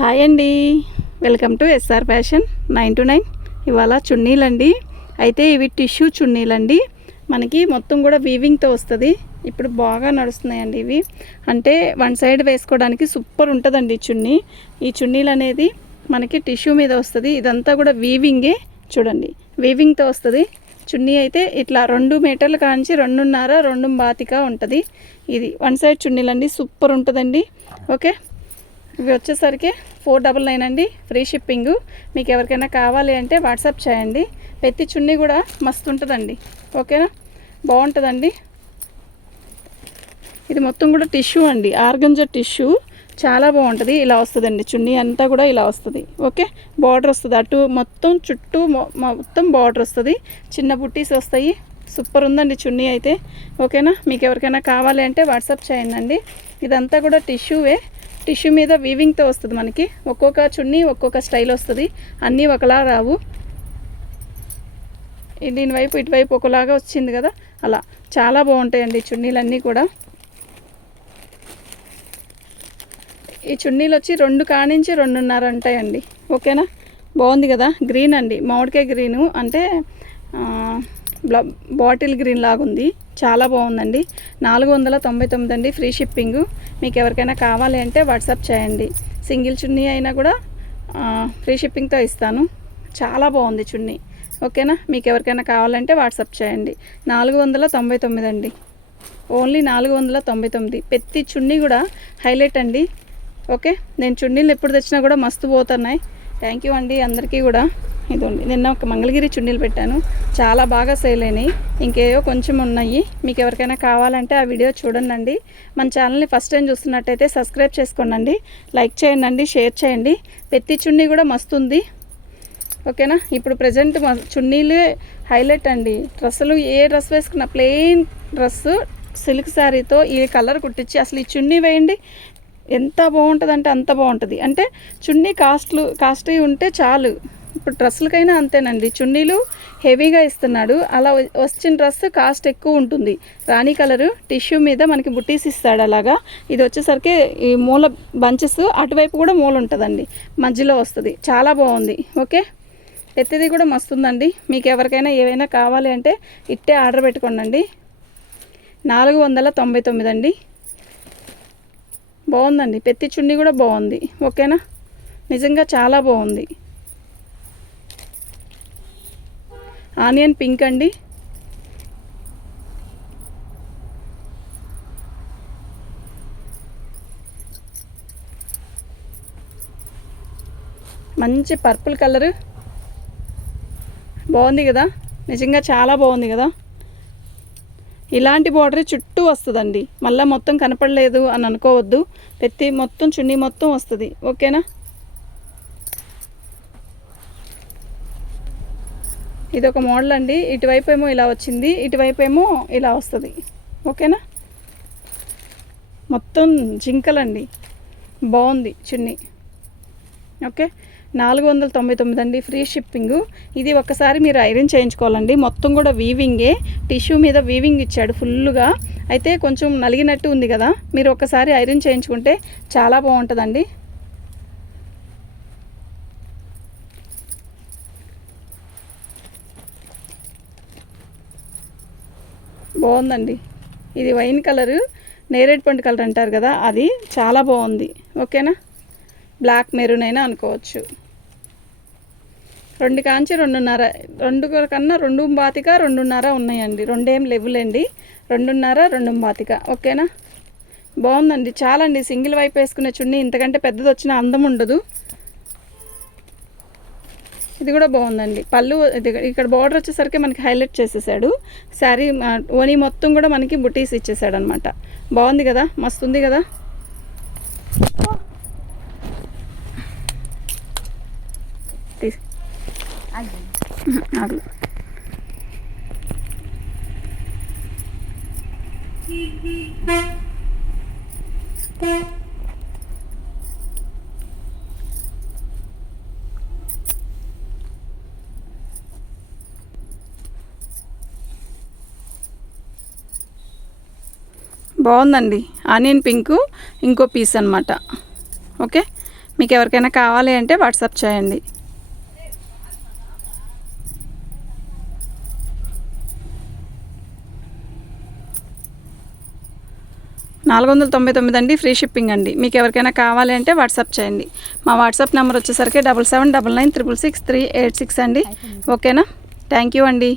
Hi అండి, welcome to SR fashion 929. ఇవాళ చున్నీలండి. అయితే ఇవి టిష్యూ చున్నీలండి. మనకి మొత్తం కూడా వీవింగ్తో వస్తుంది. ఇప్పుడు బాగా నడుస్తున్నాయండి ఇవి. అంటే వన్ సైడ్ వేసుకోవడానికి సూపర్ ఉంటుందండి చున్నీ. ఈ చున్నీలు అనేది మనకి టిష్యూ మీద వస్తుంది. ఇదంతా కూడా వీవింగే. చూడండి, వీవింగ్తో వస్తుంది చున్నీ. అయితే ఇట్లా 2 మీటర్ల కాంచి 2.5 2.25 ఉంటుంది. ఇది వన్ సైడ్ చున్నీలండి, సూపర్ ఉంటుందండి. ఓకే, ఇవి వచ్చేసరికి 499 అండి, ఫ్రీ షిప్పింగ్. మీకు ఎవరికైనా కావాలి అంటే వాట్సాప్ చేయండి. ప్రతి చున్నీ కూడా మస్తు ఉంటుందండి. ఓకేనా, బాగుంటుందండి. ఇది మొత్తం కూడా టిష్యూ అండి, ఆర్గంజా టిష్యూ. చాలా బాగుంటుంది. ఇలా వస్తుందండి చున్నీ అంతా కూడా ఇలా వస్తుంది. ఓకే, బార్డర్ వస్తుంది అటు మొత్తం, చుట్టూ మొత్తం బార్డర్ వస్తుంది. చిన్న బుట్టీస్ వస్తాయి. సూపర్ ఉందండి చున్నీ అయితే. ఓకేనా, మీకు ఎవరికైనా కావాలి అంటే వాట్సాప్ చేయండి. ఇదంతా కూడా టిష్యూవే. టిష్యూ మీద వీవింగ్తో వస్తుంది. మనకి ఒక్కొక్క చున్నీ ఒక్కొక్క స్టైల్ వస్తుంది. అన్నీ ఒకలా రావు. దీని వైపు ఇటువైపు ఒకలాగా వచ్చింది కదా, అలా చాలా బాగుంటాయండి చున్నీలన్నీ కూడా. ఈ చున్నీలు వచ్చి 2 కానించి 2.5 ఉంటాయండి. ఓకేనా, బాగుంది కదా. గ్రీన్ అండి, మామిడికాయ గ్రీను, అంటే బాటిల్ గ్రీన్ లాగా ఉంది. చాలా బాగుందండి. 499 అండి, ఫ్రీ షిప్పింగ్. మీకు ఎవరికైనా కావాలి అంటే వాట్సాప్ చేయండి. సింగిల్ చున్నీ అయినా కూడా ఫ్రీ షిప్పింగ్తో ఇస్తాను. చాలా బాగుంది చున్నీ. ఓకేనా, మీకు ఎవరికైనా కావాలంటే వాట్సాప్ చేయండి. 499 అండి, ఓన్లీ 499. ప్రతి చున్నీ కూడా హైలైట్ అండి. ఓకే, నేను చున్నీలు ఎప్పుడు తెచ్చినా కూడా మస్తు పోతున్నాయి. థ్యాంక్ యూ అండి అందరికీ కూడా. ఇదండి, నిన్న ఒక మంగళగిరి చున్నీలు పెట్టాను, చాలా బాగా సేల్ అయినాయి. ఇంకేవో కొంచెం ఉన్నాయి. మీకు ఎవరికైనా కావాలంటే ఆ వీడియో చూడండి. మన ఛానల్ని ఫస్ట్ టైం చూస్తున్నట్టయితే సబ్స్క్రైబ్ చేసుకోండి, లైక్ చేయండి, షేర్ చేయండి. ప్రతి చున్నీ కూడా మస్తు ఉంది. ఓకేనా, ఇప్పుడు ప్రజెంట్ చున్నీలే హైలైట్ అండి. డ్రెస్సులు ఏ డ్రెస్ వేసుకున్న, ప్లెయిన్ డ్రెస్సు సిల్క్ శారీతో ఈ కలర్ కుట్టించి అసలు ఈ చున్నీ వేయండి, ఎంత బాగుంటుంది అంటే అంత బాగుంటుంది. అంటే చున్నీ కాస్ట్లీ ఉంటే చాలు. ఇప్పుడు డ్రెస్సులకైనా అంతేనండి. చున్నీలు హెవీగా ఇస్తున్నాడు, అలా వచ్చిన డ్రెస్ కాస్ట్ ఎక్కువ ఉంటుంది. రాణి కలరు టిష్యూ మీద మనకి బుట్టీస్ ఇస్తాడు అలాగా. ఇది వచ్చేసరికి ఈ మూల బంచెస్, అటువైపు కూడా మూల ఉంటుందండి, మధ్యలో వస్తుంది. చాలా బాగుంది. ఓకే, ప్రతిదీ కూడా మస్తుందండి. మీకు ఎవరికైనా ఏవైనా కావాలి అంటే ఇట్టే ఆర్డర్ పెట్టుకోండి. 499 అండి, బాగుందండి. ప్రతి చున్నీ కూడా బాగుంది. ఓకేనా, నిజంగా చాలా బాగుంది. ఆనియన్ పింక్ అండి, మంచి పర్పుల్ కలరు, బాగుంది కదా. నిజంగా చాలా బాగుంది కదా. ఇలాంటి బార్డర్ చుట్టూ వస్తుందండి, మళ్ళీ మొత్తం కనపడలేదు అని అనుకోవద్దు. ప్రతి మొత్తం చున్నీ మొత్తం వస్తుంది. ఓకేనా, ఇది ఒక మోడల్ అండి. ఇటువైపు ఏమో ఇలా వచ్చింది, ఇటువైపు ఏమో ఇలా వస్తుంది. ఓకేనా, మొత్తం జింకలండి, బాగుంది చున్నీ. ఓకే, 499 అండి, ఫ్రీ షిప్పింగు. ఇది ఒక్కసారి మీరు ఐరన్ చేయించుకోవాలండి. మొత్తం కూడా వీవింగే, టిష్యూ మీద వీవింగ్ ఇచ్చాడు ఫుల్గా. అయితే కొంచెం నలిగినట్టు ఉంది కదా, మీరు ఒక్కసారి ఐరన్ చేయించుకుంటే చాలా బాగుంటుందండి. బాగుందండి. ఇది వైన్ కలరు, నేరేడ్ పండు కలర్ అంటారు కదా, అది చాలా బాగుంది. ఓకేనా, బ్లాక్ మెరూన్ అయినా అనుకోవచ్చు. 2 కాంచి 2.5, 2 కన్నా 2.25 2.5 ఉన్నాయండి. 2 ఏం లేవులేండి, 2.5 2.25. ఓకేనా, బాగుందండి. చాలా అండి, సింగిల్ వైపు వేసుకునే చున్నీ ఇంతకంటే పెద్దది వచ్చిన అందం ఉండదు. ఇది కూడా బాగుందండి. పళ్ళు ఇక్కడ బార్డర్ వచ్చేసరికి మనకి హైలైట్ చేసేసాడు. శారీ ఓనీ మొత్తం కూడా మనకి బుటీస్ ఇచ్చేసాడు అనమాట. బాగుంది కదా, మస్తు ఉంది కదా. బాగుందండి. ఆనియన్ పింక్ ఇంకో పీస్ అనమాట. ఓకే, మీకు ఎవరికైనా కావాలి అంటే వాట్సాప్ చేయండి. $499 అండి, ఫ్రీ షిప్పింగ్ అండి. మీకు ఎవరికైనా కావాలి అంటే వాట్సాప్ చేయండి. మా వాట్సాప్ నెంబర్ వచ్చేసరికి 7799666386 అండి. ఓకేనా? థ్యాంక్ యూ అండి.